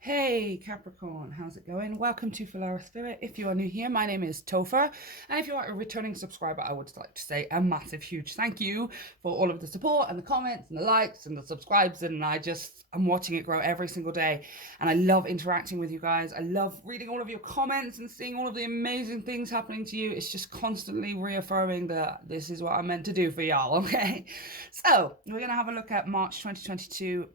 Hey Capricorn, how's it going? Welcome to Filara Spirit. If you are new here, my name is Topher, and if you are a returning subscriber, I would like to say a massive, huge thank you for all of the support and the comments and the likes and the subscribes. And I'm watching it grow every single day, and I love interacting with you guys. I love reading all of your comments and seeing all of the amazing things happening to you. It's just constantly reaffirming that this is what I'm meant to do for y'all. Okay, so we're gonna have a look at March 2022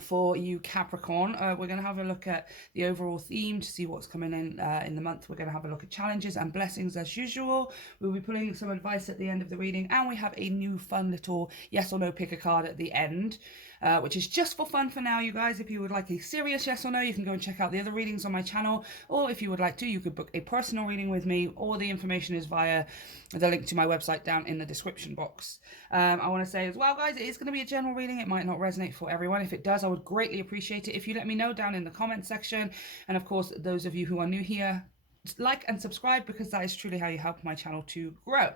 for you Capricorn. We're going to have a look at the overall theme to see what's coming in the month. We're going to have a look at challenges and blessings as usual. We'll be pulling some advice at the end of the reading, and we have a new fun little yes or no pick a card at the end, which is just for fun for now, you guys. If you would like a serious yes or no, you can go and check out the other readings on my channel, or if you would like to, you could book a personal reading with me. All the information is via the link to my website down in the description box. I want to say as well, guys, it is going to be a general reading. It might not resonate for everyone. If it does, I would greatly appreciate it if you let me know down in the comment section. And of course, those of you who are new here, like and subscribe, because that is truly how you help my channel to grow.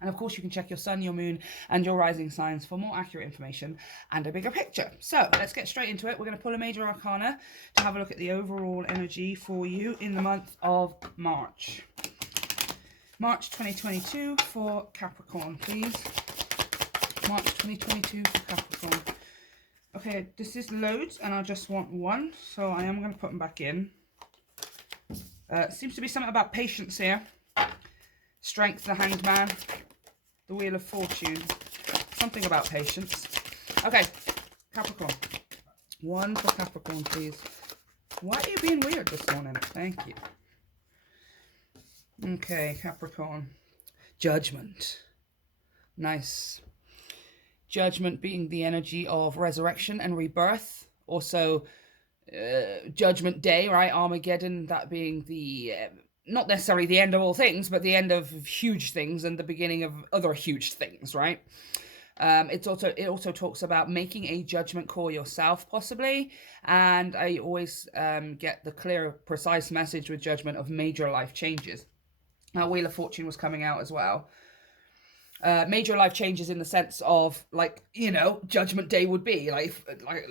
And of course, you can check your sun, your moon, and your rising signs for more accurate information and a bigger picture. So let's get straight into it. We're going to pull a major arcana to have a look at the overall energy for you in the month of March. March 2022 for Capricorn, please. March 2022 for Capricorn. Okay, this is loads, and I just want one, so I am going to put them back in. Seems to be something about patience here. Strength, the Hanged Man. The Wheel of Fortune. Something about patience. Okay, Capricorn. One for Capricorn, please. Why are you being weird this morning? Thank you. Okay, Capricorn. Judgment. Nice. Judgment being the energy of resurrection and rebirth. Also, Judgment Day, right? Armageddon, that being the... not necessarily the end of all things, but the end of huge things and the beginning of other huge things, right? It also talks about making a judgment call yourself, possibly. And I always get the clear, precise message with judgment of major life changes. Now, Wheel of Fortune was coming out as well. Major life changes in the sense of, like, you know, Judgment Day would be like,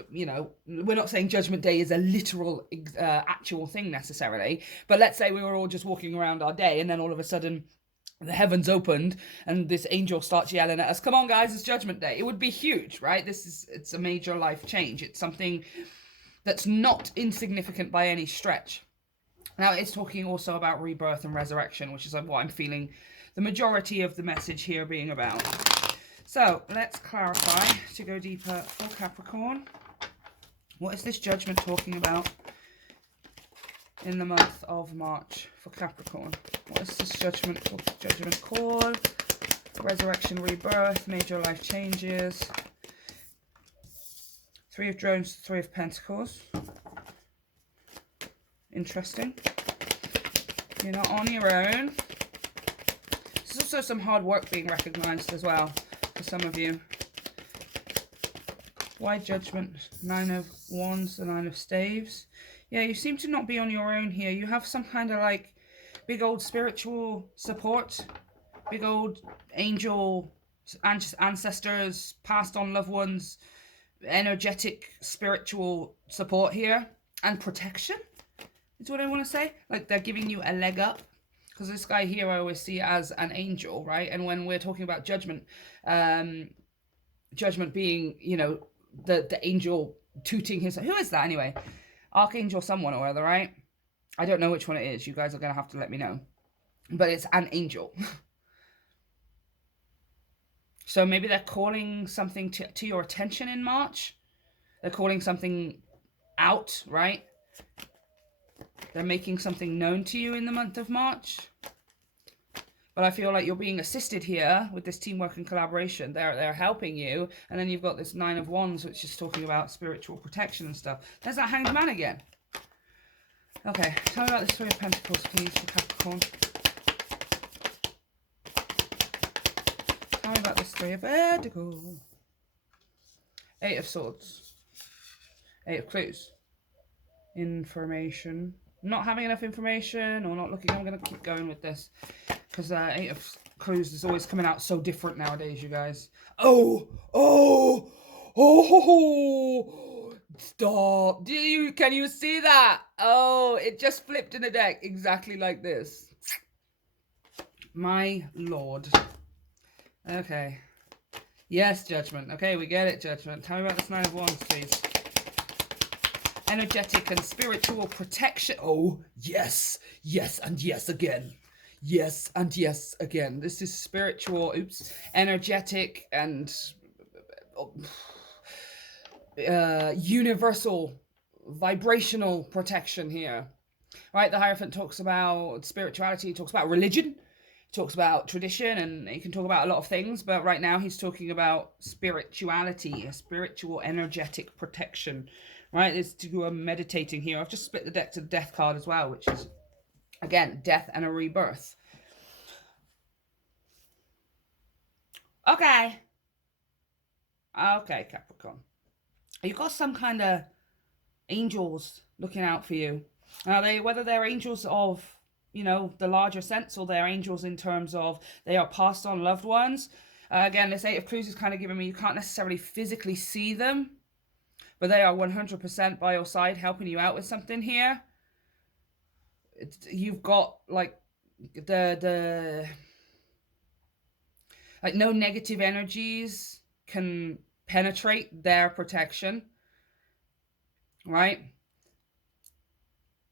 you know, we're not saying Judgment Day is a literal actual thing necessarily, but let's say we were all just walking around our day, and then all of a sudden the heavens opened and this angel starts yelling at us, come on guys, it's Judgment Day. It would be huge, right? It's a major life change. It's something that's not insignificant by any stretch. Now, it's talking also about rebirth and resurrection, which is what I'm feeling the majority of the message here being about. So let's clarify to go deeper for Capricorn. What is this judgment talking about in the month of March for Capricorn? What is this judgment call? Resurrection, rebirth, major life changes. Three of Drones, Three of Pentacles. Interesting. You're not on your own. There's also some hard work being recognized as well for some of you. Why Judgment? Nine of Wands, the Nine of Staves. Yeah, you seem to not be on your own here. You have some kind of like big old spiritual support, big old angel ancestors, passed on loved ones, energetic spiritual support here, and protection is what I want to say. Like, they're giving you a leg up. Because this guy here, I always see as an angel, right? And when we're talking about judgment, judgment being, you know, the angel tooting his... Who is that anyway? Archangel someone or other, right? I don't know which one it is. You guys are going to have to let me know. But it's an angel. So maybe they're calling something to your attention in March. They're calling something out, right? They're making something known to you in the month of March. But I feel like you're being assisted here with this teamwork and collaboration. They're helping you. And then you've got this Nine of Wands, which is talking about spiritual protection and stuff. There's that Hanged Man again. Okay, tell me about this Three of Pentacles, please, for Capricorn. Tell me about this Three of Pentacles. Eight of Swords. Eight of Clues. Information. Not having enough information or not looking. I'm going to keep going with this because Eight of Clues is always coming out so different nowadays, you guys. Oh, Stop. Can you see that? Oh, it just flipped in the deck exactly like this. My lord. Okay. Yes, Judgment. Okay, we get it, Judgment. Tell me about this Nine of Wands, please. Energetic and spiritual protection. Oh, yes. Yes, and yes again. Yes, and yes again. This is spiritual, energetic, and universal vibrational protection here. Right, the Hierophant talks about spirituality, talks about religion, talks about tradition, and he can talk about a lot of things, but right now he's talking about spirituality, a spiritual energetic protection. Right, it's to go meditating here. I've just split the deck to the Death card as well, which is, again, death and a rebirth. Okay, Capricorn. You've got some kind of angels looking out for you. Now, whether they're angels of, you know, the larger sense, or they're angels in terms of they are passed on loved ones. Again, this Eight of Clues is kind of giving me, you can't necessarily physically see them, but they are 100% by your side, helping you out with something here. You've got, like, like, no negative energies can penetrate their protection, right?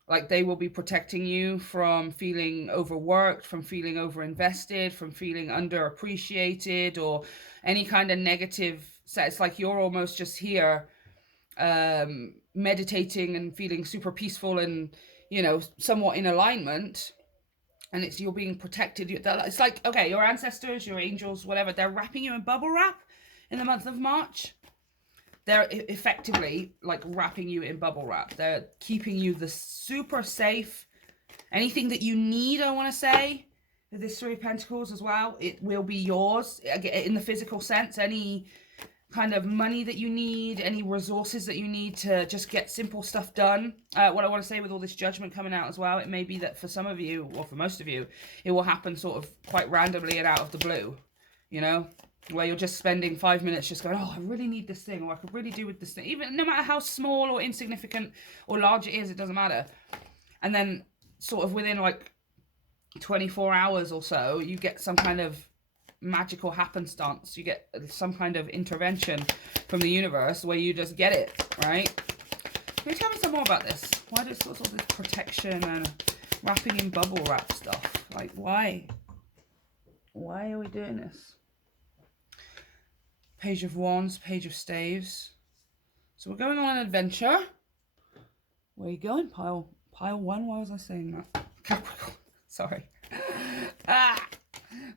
Like, they will be protecting you from feeling overworked, from feeling overinvested, from feeling underappreciated, or any kind of negative. So it's like you're almost just here meditating and feeling super peaceful and, you know, somewhat in alignment. And you're being protected. It's like, okay, your ancestors, your angels, whatever, they're wrapping you in bubble wrap in the month of March. They're effectively like wrapping you in bubble wrap. They're keeping you the super safe. Anything that you need, I want to say, with this Three of Pentacles as well, it will be yours in the physical sense. Any kind of money that you need, any resources that you need to just get simple stuff done. What I want to say with all this Judgment coming out as well, it may be that for some of you, or for most of you, it will happen sort of quite randomly and out of the blue, you know, where you're just spending 5 minutes just going, oh, I really need this thing, or I could really do with this thing, even no matter how small or insignificant or large it is, it doesn't matter. And then sort of within like 24 hours or so, you get some kind of magical happenstance. You get some kind of intervention from the universe where you just get it, right? Can you tell me some more about this? Why does all this protection and wrapping in bubble wrap stuff? Like, why? Why are we doing this? Page of Wands, Page of Staves. So we're going on an adventure. Where are you going? Pile one? Why was I saying that? Capricorn. Sorry.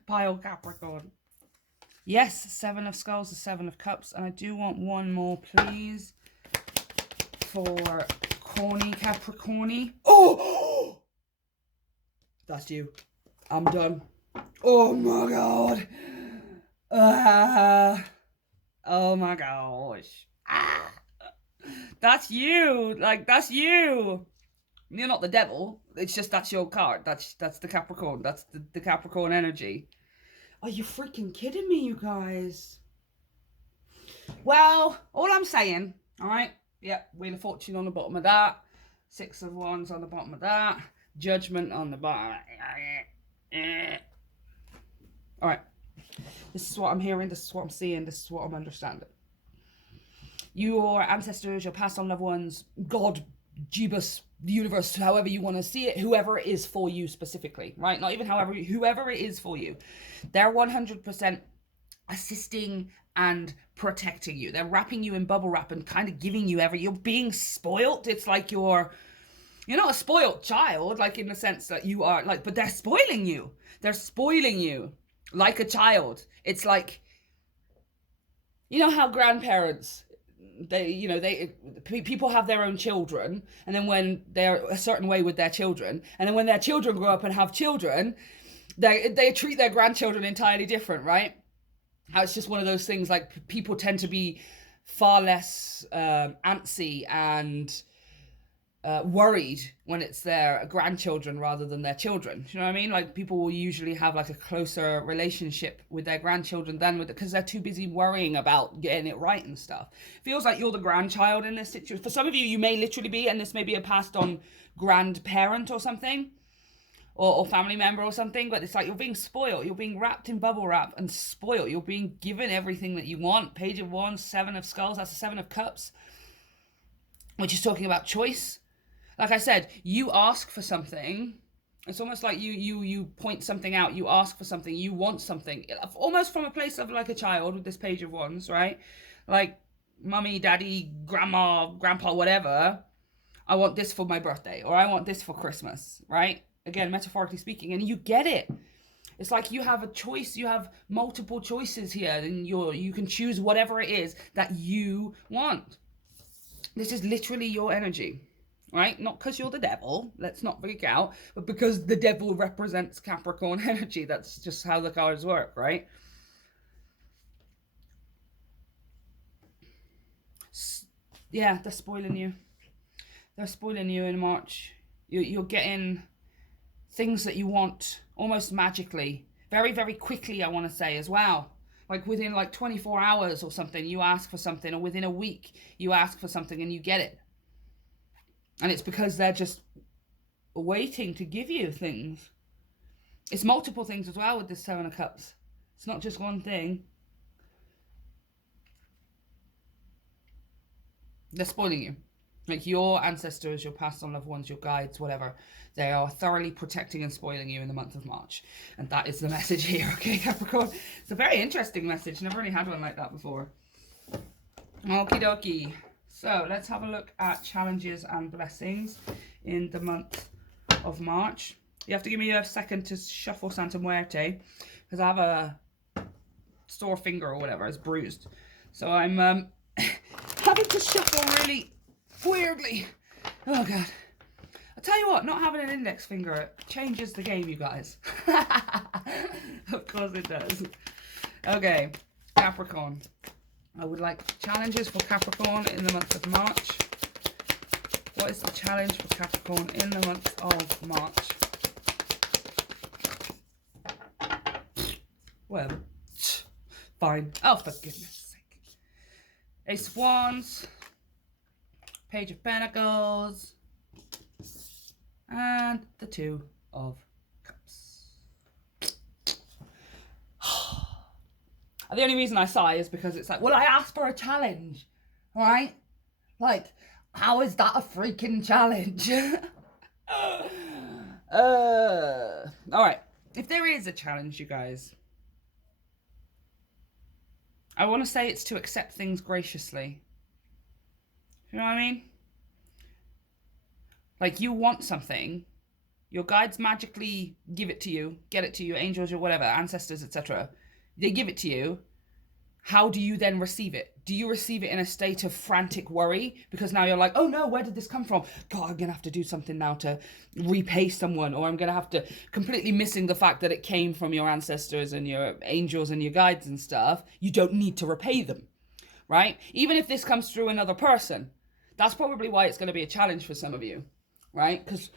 Pile Capricorn. Yes, Seven of Skulls, the Seven of Cups. And I do want one more, please. For corny Capricorny. Oh! That's you. I'm done. Oh my god. Oh my gosh. That's you. Like, that's you. You're not the devil. It's just that's your card. That's the Capricorn. That's the Capricorn energy. Are you freaking kidding me, you guys? Well, all I'm saying, all right? Yep, Wheel of Fortune on the bottom of that. Six of Wands on the bottom of that. Judgment on the bottom. All right. This is what I'm hearing. This is what I'm seeing. This is what I'm understanding. Your ancestors, your past on loved ones, God, Jeebus, the universe, however you want to see it, whoever it is for you specifically, right? Not even however, whoever it is for you. They're 100% assisting and protecting you. They're wrapping you in bubble wrap and kind of giving you you're being spoilt. It's like you're not a spoiled child, like in the sense that you are like, but they're spoiling you. They're spoiling you like a child. It's like, you know how grandparents, people have their own children, and then when they're a certain way with their children, and then when their children grow up and have children, they treat their grandchildren entirely different, right? How it's just one of those things, like people tend to be far less antsy and worried when it's their grandchildren rather than their children. You know what I mean? Like, people will usually have like a closer relationship with their grandchildren than with it, because they're too busy worrying about getting it right and stuff. Feels like you're the grandchild in this situation. For some of you, you may literally be, and this may be a passed on grandparent or something, or family member or something, but it's like you're being spoiled. You're being wrapped in bubble wrap and spoiled. You're being given everything that you want. Page of Wands, Seven of Skulls, that's the Seven of Cups, which is talking about choice. Like I said, you ask for something. It's almost like you point something out. You ask for something. You want something. Almost from a place of like a child with this Page of Wands, right? Like, mummy, daddy, grandma, grandpa, whatever. I want this for my birthday, or I want this for Christmas, right? Again, metaphorically speaking, and you get it. It's like you have a choice. You have multiple choices here, and you can choose whatever it is that you want. This is literally your energy, right? Not because you're the devil, let's not freak out, but because the devil represents Capricorn energy. That's just how the cards work, right? Yeah, they're spoiling you. They're spoiling you in March. You're getting things that you want almost magically, very, very quickly, I want to say as well. Like within like 24 hours or something, you ask for something, or within a week, you ask for something and you get it. And it's because they're just waiting to give you things. It's multiple things as well with this Seven of Cups. It's not just one thing. They're spoiling you. Like, your ancestors, your past on loved ones, your guides, whatever, they are thoroughly protecting and spoiling you in the month of March. And that is the message here, okay, Capricorn? It's a very interesting message. Never really had one like that before. Okie dokie. So let's have a look at challenges and blessings in the month of March. You have to give me a second to shuffle Santa Muerte, because I have a sore finger or whatever. It's bruised. So I'm having to shuffle really weirdly. Oh god. I'll tell you what, not having an index finger changes the game, you guys. Of course it does. Okay, Capricorn. I would like challenges for Capricorn in the month of March. What is the challenge for Capricorn in the month of March? Well, fine. Oh, for goodness sake. Ace of Wands. Page of Pentacles, and the Two of Cups. The only reason I sigh is because it's like, well, I asked for a challenge, right? Like, how is that a freaking challenge? All right, if there is a challenge, you guys, I want to say it's to accept things graciously. You know what I mean? Like, you want something, your guides magically give it to you, get it to you, angels or whatever, ancestors, etc. They give it to you. How do you then receive it? Do you receive it in a state of frantic worry? Because now you're like, oh no, where did this come from? God, I'm going to have to do something now to repay someone, or I'm going to have to, completely missing the fact that it came from your ancestors and your angels and your guides and stuff. You don't need to repay them, right? Even if this comes through another person. That's probably why it's going to be a challenge for some of you, right? Because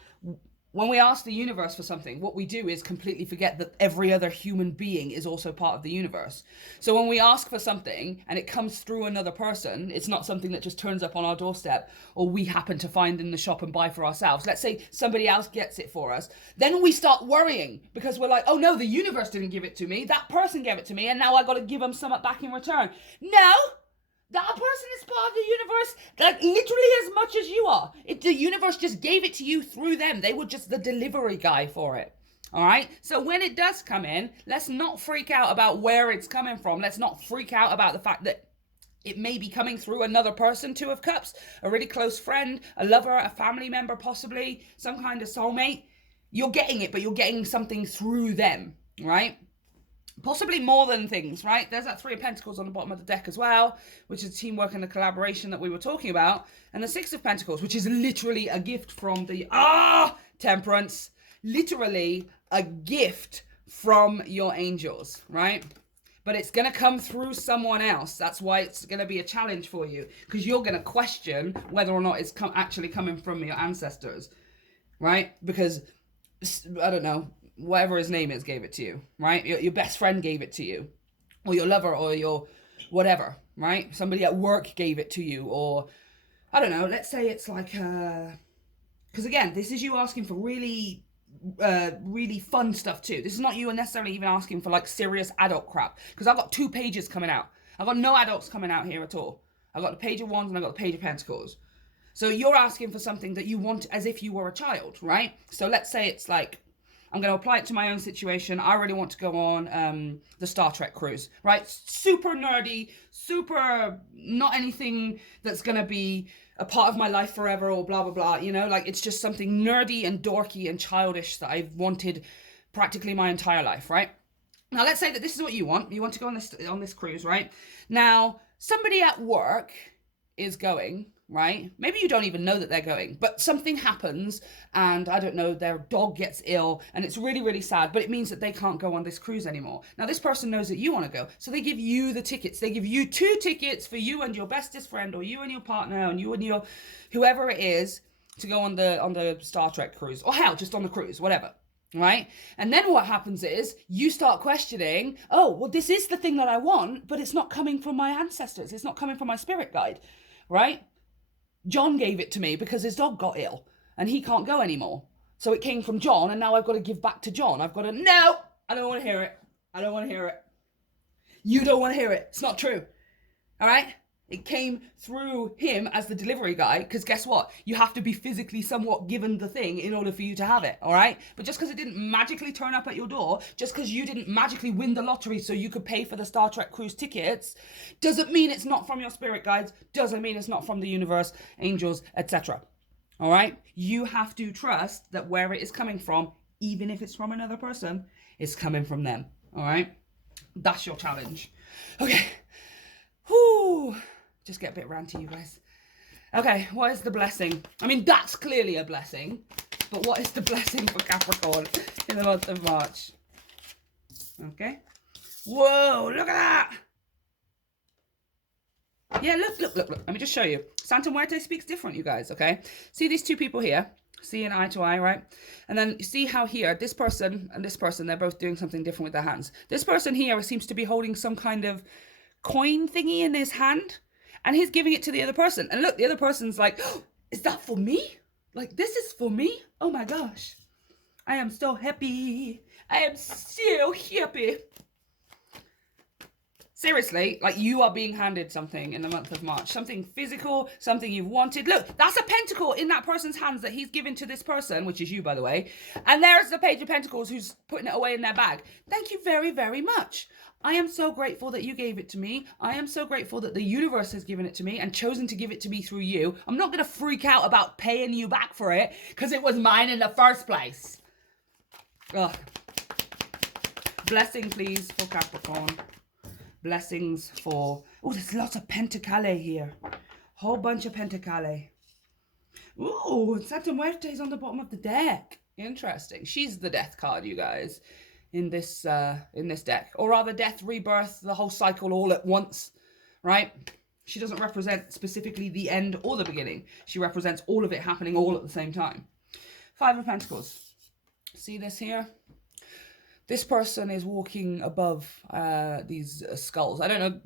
when we ask the universe for something, what we do is completely forget that every other human being is also part of the universe. So when we ask for something and it comes through another person, it's not something that just turns up on our doorstep or we happen to find in the shop and buy for ourselves. Let's say somebody else gets it for us. Then we start worrying because we're like, oh no, the universe didn't give it to me. That person gave it to me and now I got to give them something back in return. No! That person is part of the universe, like literally as much as you are. The universe just gave it to you through them. They were just the delivery guy for it. All right? So when it does come in, let's not freak out about where it's coming from. Let's not freak out about the fact that it may be coming through another person, Two of Cups, a really close friend, a lover, a family member, possibly, some kind of soulmate. You're getting it, but you're getting something through them, right? Possibly more than things, right? There's that Three of Pentacles on the bottom of the deck as well, which is teamwork and the collaboration that we were talking about. And the Six of Pentacles, which is literally a gift from the Temperance. Literally a gift from your angels, right? but it's going to come through someone else. That's why it's going to be a challenge for you, because you're going to question whether or not it's actually coming from your ancestors, right? Because, I don't know, whatever his name is gave it to you, right? Your best friend gave it to you, or your lover, or your whatever, right? Somebody at work gave it to you, or I don't know, let's say it's like, because again, this is you asking for really fun stuff too. This is not you necessarily even asking for like serious adult crap, because I've got 2 pages coming out. I've got no adults coming out here at all. I've got the Page of Wands and I've got the Page of Pentacles. So you're asking for something that you want as if you were a child, right? So let's say it's like, I'm going to apply it to my own situation. I really want to go on the Star Trek cruise, right? Super nerdy, super not anything that's going to be a part of my life forever or blah, blah, blah. You know, like it's just something nerdy and dorky and childish that I've wanted practically my entire life, right? Now, let's say that this is what you want. You want to go on this cruise, right? Now, somebody at work is going, right? Maybe you don't even know that they're going, but something happens and I don't know, their dog gets ill and it's really, really sad, but it means that they can't go on this cruise anymore. Now, this person knows that you want to go, so they give you the tickets. They give you 2 tickets for you and your bestest friend, or you and your partner, and you and your whoever it is, to go on the Star Trek cruise, or hell, just on the cruise, whatever. Right? And then what happens is you start questioning, oh, well, this is the thing that I want, but it's not coming from my ancestors. It's not coming from my spirit guide, right? John gave it to me because his dog got ill and he can't go anymore. So it came from John, and now I've got to give back to John. I've got to, no, I don't want to hear it. I don't want to hear it. You don't want to hear it. It's not true. All right? It came through him as the delivery guy, because guess what? You have to be physically somewhat given the thing in order for you to have it, all right? But just because it didn't magically turn up at your door, just because you didn't magically win the lottery so you could pay for the Star Trek cruise tickets, doesn't mean it's not from your spirit guides, doesn't mean it's not from the universe, angels, etc. All right? You have to trust that where it is coming from, even if it's from another person, it's coming from them, all right? That's your challenge. Okay. Whew. Just get a bit ranty, you guys. Okay, what is the blessing? I mean, that's clearly a blessing, but what is the blessing for Capricorn in the month of March? Okay. Whoa, look at that. Yeah, look. Let me just show you. Santa Muerte speaks different, you guys, okay? See these 2 people here? Seeing eye to eye, right? And then you see how here, this person and this person, they're both doing something different with their hands. This person here seems to be holding some kind of coin thingy in his hand, and he's giving it to the other person. And look, the other person's like, oh, is that for me? Like, this is for me? Oh my gosh. I am so happy. I am so happy. Seriously, like, you are being handed something in the month of March. Something physical, something you've wanted. Look, that's a pentacle in that person's hands that he's given to this person, which is you, by the way. And there's the Page of Pentacles who's putting it away in their bag. Thank you very, very much. I am so grateful that you gave it to me. I am so grateful that the universe has given it to me and chosen to give it to me through you. I'm not going to freak out about paying you back for it because it was mine in the first place. Ugh. Blessing, please, for Capricorn. Blessings for... Oh, there's lots of Pentacale here. Whole bunch of Pentacale. Ooh, Santa Muerte is on the bottom of the deck. Interesting. She's the death card, you guys, in this deck. Or rather, death, rebirth, the whole cycle all at once, right? She doesn't represent specifically the end or the beginning. She represents all of it happening all at the same time. 5 of Pentacles. See this here? This person is walking above these skulls. I don't know.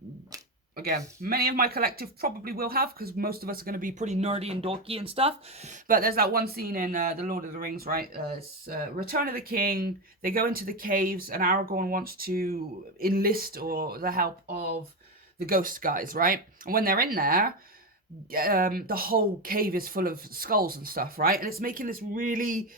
Again, many of my collective probably will have, because most of us are going to be pretty nerdy and dorky and stuff. But there's that one scene in The Lord of the Rings, right? It's Return of the King. They go into the caves, and Aragorn wants to enlist the help of the ghost guys, right? And when they're in there, the whole cave is full of skulls and stuff, right? And it's making this really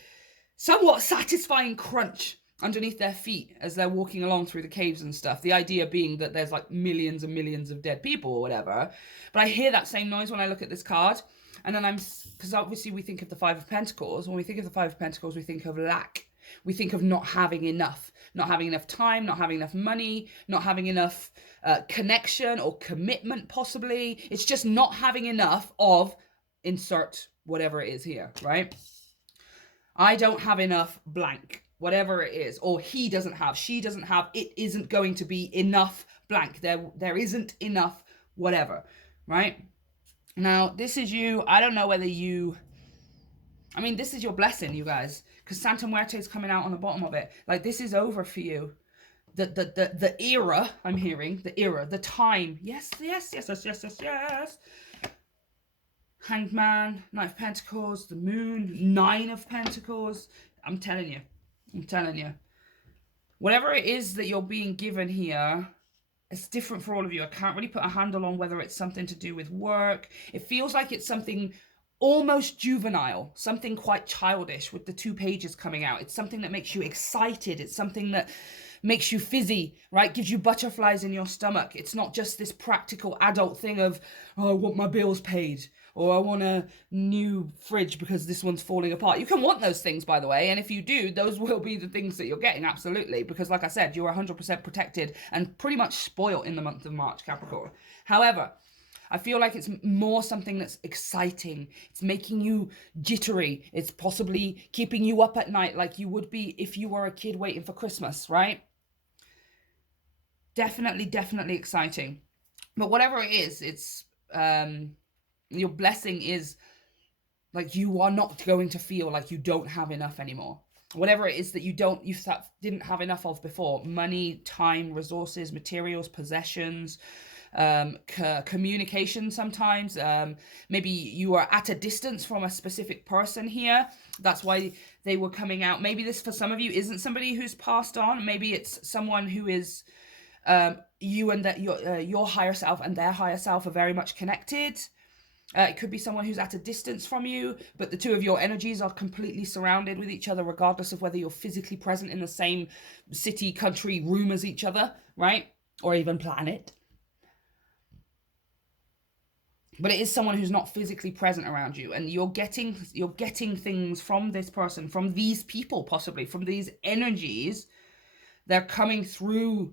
somewhat satisfying crunch underneath their feet as they're walking along through the caves and stuff. The idea being that there's like millions and millions of dead people or whatever. But I hear that same noise when I look at this card. And then because obviously we think of the 5 of Pentacles. When we think of the 5 of Pentacles, we think of lack. We think of not having enough. Not having enough time, not having enough money, not having enough connection or commitment possibly. It's just not having enough of insert whatever it is here, right? I don't have enough blank. Whatever it is, or he doesn't have, she doesn't have, it isn't going to be enough blank. There isn't enough whatever, right? Now, this is you. I don't know whether you... I mean, this is your blessing, you guys. Because Santa Muerte is coming out on the bottom of it. Like, this is over for you. The era, I'm hearing. The era. The time. Yes, yes, yes, yes, yes, yes, yes. Hanged Man, Knight of Pentacles, the Moon, Nine of Pentacles. I'm telling you. I'm telling you. Whatever it is that you're being given here, it's different for all of you. I can't really put a handle on whether it's something to do with work. It feels like it's something almost juvenile, something quite childish with the 2 pages coming out. It's something that makes you excited. It's something that makes you fizzy, right? Gives you butterflies in your stomach. It's not just this practical adult thing of, oh, I want my bills paid, or I want a new fridge because this one's falling apart. You can want those things, by the way, and if you do, those will be the things that you're getting, absolutely, because like I said, you're 100% protected and pretty much spoiled in the month of March, Capricorn. However, I feel like it's more something that's exciting. It's making you jittery. It's possibly keeping you up at night like you would be if you were a kid waiting for Christmas, right? Definitely, definitely exciting. But whatever it is, it's your blessing is like you are not going to feel like you don't have enough anymore. Whatever it is that you didn't have enough of before: money, time, resources, materials, possessions, communication sometimes. Maybe you are at a distance from a specific person here. That's why they were coming out. Maybe this for some of you isn't somebody who's passed on. Maybe it's someone who is you and that your higher self and their higher self are very much connected. It could be someone who's at a distance from you, but the two of your energies are completely surrounded with each other, regardless of whether you're physically present in the same city, country, room as each other, right? Or even planet. But it is someone who's not physically present around you, and you're getting things from this person, from these people, possibly from these energies. They're coming through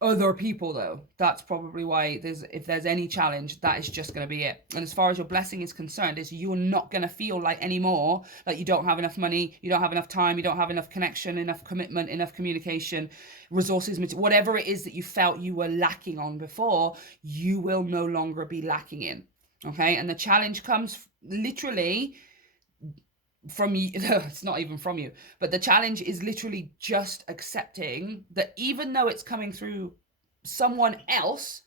other people, though. That's probably why if there's any challenge, that is just going to be it. And as far as your blessing is concerned, is you're not going to feel like anymore like you don't have enough money, you don't have enough time, you don't have enough connection, enough commitment, enough communication, resources, whatever it is that you felt you were lacking on before, you will no longer be lacking in. Okay? And the challenge comes literally from you. It's not even from you, but the challenge is literally just accepting that even though it's coming through someone else,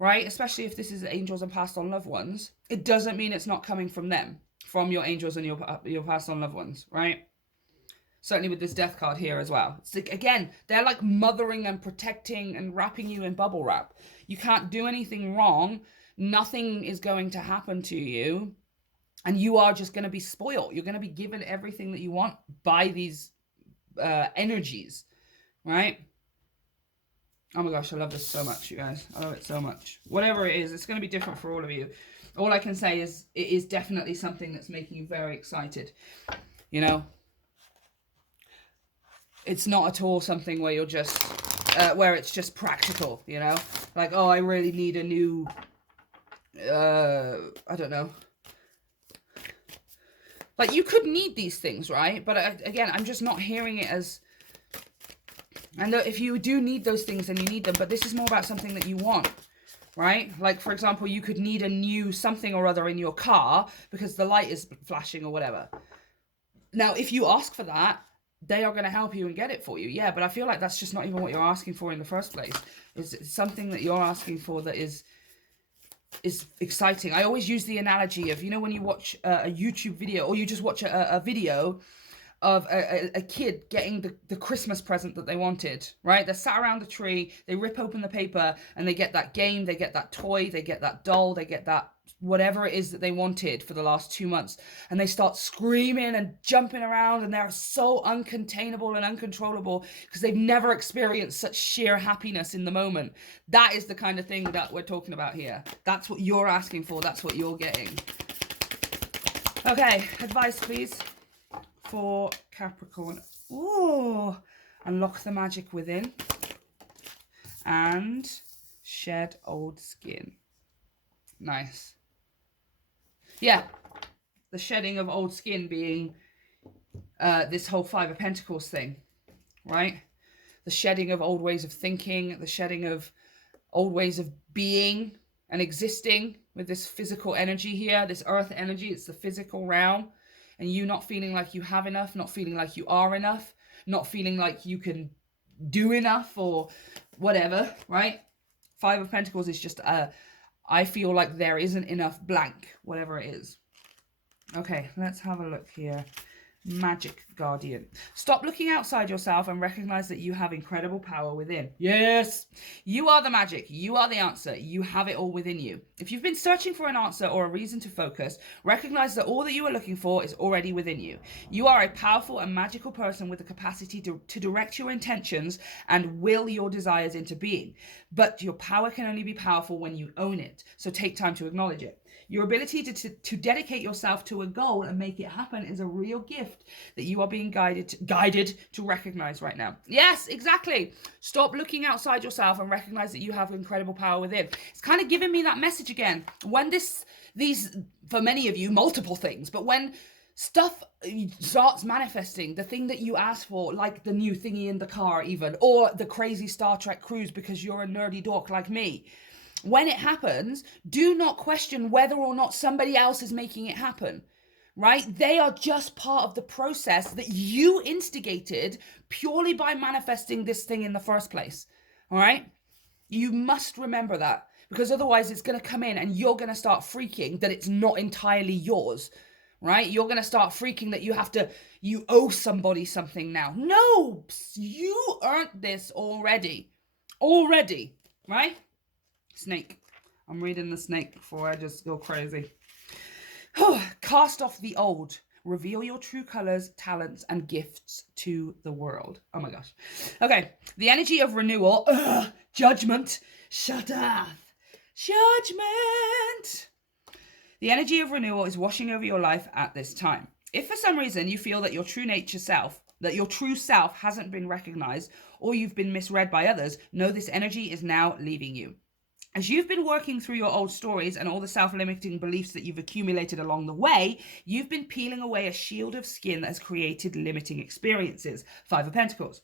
right, especially if this is angels and passed on loved ones, it doesn't mean it's not coming from them, from your angels and your passed on loved ones, right? Certainly with this death card here as well. It's like, again, they're like mothering and protecting and wrapping you in bubble wrap. You can't do anything wrong. Nothing is going to happen to you. And you are just going to be spoiled. You're going to be given everything that you want by these energies, right? Oh my gosh, I love this so much, you guys. I love it so much. Whatever it is, it's going to be different for all of you. All I can say is it is definitely something that's making you very excited. You know? It's not at all something where you're just, where it's just practical, you know? Like, oh, I really need a new, I don't know. Like, you could need these things, right? But again, I'm just not hearing it as... And if you do need those things, then you need them. But this is more about something that you want, right? Like, for example, you could need a new something or other in your car because the light is flashing or whatever. Now, if you ask for that, they are going to help you and get it for you. Yeah, but I feel like that's just not even what you're asking for in the first place. It's something that you're asking for that is exciting. I always use the analogy of, you know, when you watch a YouTube video, or you just watch a video of a kid getting the Christmas present that they wanted, right? They're sat around the tree, they rip open the paper, and they get that game, they get that toy, they get that doll, they get that whatever it is that they wanted for the last 2 months, and they start screaming and jumping around, and they're so uncontainable and uncontrollable because they've never experienced such sheer happiness in the moment. That is the kind of thing that we're talking about here. That's what you're asking for. That's what you're getting. Okay, advice, please, for Capricorn. Ooh, unlock the magic within and shed old skin. Nice. Yeah, the shedding of old skin being this whole Five of Pentacles thing, right? the shedding of old ways of thinking, the shedding of old ways of being and existing with this physical energy here, this earth energy. It's the physical realm, and you not feeling like you have enough, not feeling like you are enough, not feeling like you can do enough or whatever, right? Five of Pentacles is just I feel like there isn't enough blank, whatever it is. Okay, let's have a look here. Magic Guardian. Stop looking outside yourself and recognize that you have incredible power within. Yes, you are the magic. You are the answer. You have it all within you. If you've been searching for an answer or a reason to focus, recognize that all that you are looking for is already within you. You are a powerful and magical person with the capacity to direct your intentions and will your desires into being. But your power can only be powerful when you own it. So take time to acknowledge it. Your ability to dedicate yourself to a goal and make it happen is a real gift that you are being guided to recognize right now. Yes, exactly. Stop looking outside yourself and recognize that you have incredible power within. It's kind of giving me that message again. When these, for many of you, multiple things, but when stuff starts manifesting, the thing that you asked for, like the new thingy in the car even, or the crazy Star Trek cruise because you're a nerdy dork like me, when it happens, do not question whether or not somebody else is making it happen, right? They are just part of the process that you instigated purely by manifesting this thing in the first place, all right? You must remember that, because otherwise it's going to come in and you're going to start freaking that it's not entirely yours, right? You're going to start freaking that you owe somebody something now. No, you earned this already, right? Snake. I'm reading the snake before I just go crazy. Cast off the old. Reveal your true colors, talents, and gifts to the world. Oh my gosh. Okay. The energy of renewal. Judgment. Shut up. Judgment. The energy of renewal is washing over your life at this time. If for some reason you feel that your true self hasn't been recognized, or you've been misread by others, know this energy is now leaving you. As you've been working through your old stories and all the self-limiting beliefs that you've accumulated along the way, you've been peeling away a shield of skin that has created limiting experiences. Five of Pentacles.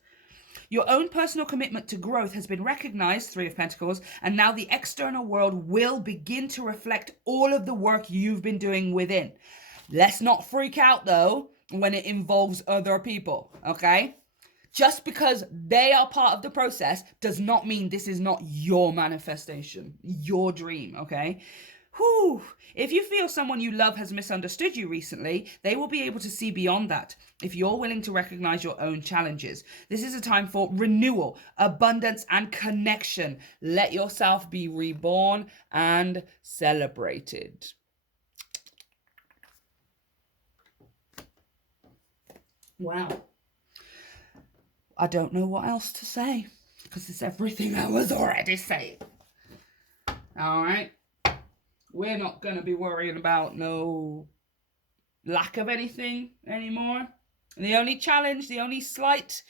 Your own personal commitment to growth has been recognized, Three of Pentacles, and now the external world will begin to reflect all of the work you've been doing within. Let's not freak out, though, when it involves other people, okay? Just because they are part of the process does not mean this is not your manifestation, your dream, okay? Whew. If you feel someone you love has misunderstood you recently, they will be able to see beyond that if you're willing to recognize your own challenges. This is a time for renewal, abundance, and connection. Let yourself be reborn and celebrated. Wow. I don't know what else to say, because it's everything I was already saying. All right. We're not going to be worrying about no lack of anything anymore. And the only challenge, the only slight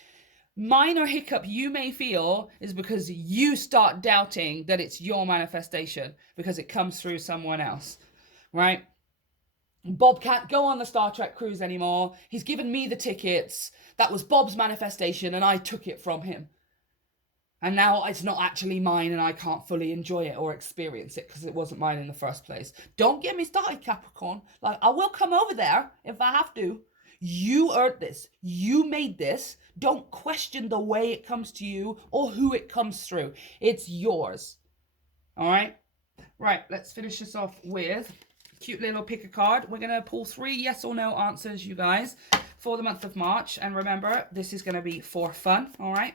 minor hiccup you may feel is because you start doubting that it's your manifestation because it comes through someone else, right? Bob can't go on the Star Trek cruise anymore. He's given me the tickets. That was Bob's manifestation and I took it from him. And now it's not actually mine and I can't fully enjoy it or experience it because it wasn't mine in the first place. Don't get me started, Capricorn. Like, I will come over there if I have to. You earned this. You made this. Don't question the way it comes to you or who it comes through. It's yours. All right? Right, let's finish this off with a cute little pick a card. We're going to pull 3 yes or no answers, you guys, for the month of March. And remember, this is going to be for fun, all right?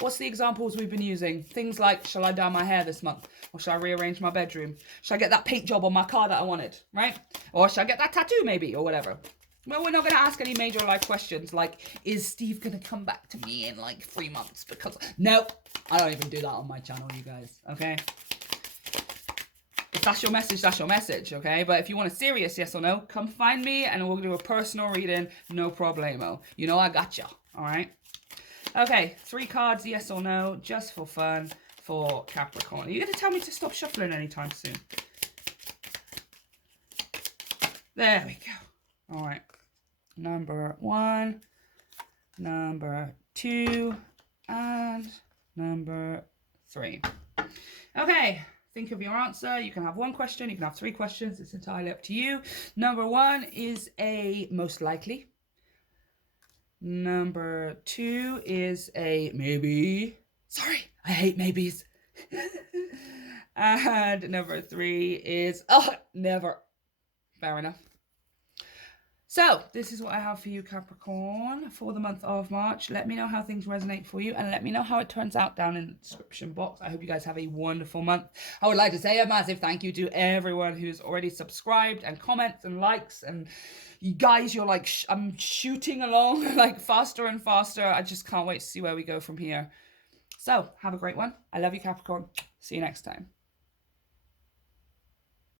What's the examples we've been using? Things like, shall I dye my hair this month? Or shall I rearrange my bedroom? Shall I get that paint job on my car that I wanted, right? Or shall I get that tattoo maybe, or whatever? Well, we're not going to ask any major life questions like, is Steve going to come back to me in like 3 months? Because, nope, I don't even do that on my channel, you guys, okay? If that's your message, okay? But if you want a serious yes or no, come find me and we'll do a personal reading, no problemo. You know I got you, all right? Okay, 3 cards, yes or no, just for fun, for Capricorn. Are you going to tell me to stop shuffling anytime soon? There we go. All right. Number 1, number 2, and number 3. Okay, think of your answer. You can have 1 question, you can have 3 questions. It's entirely up to you. Number 1 is a most likely. Number 2 is a maybe. Sorry, I hate maybes. And number 3 is never. Fair enough. So this is what I have for you, Capricorn, for the month of March. Let me know how things resonate for you, and let me know how it turns out down in the description box. I hope you guys have a wonderful month. I would like to say a massive thank you to everyone who's already subscribed and comments and likes. And you guys, you're like, I'm shooting along like faster and faster. I just can't wait to see where we go from here. So have a great one. I love you, Capricorn. See you next time.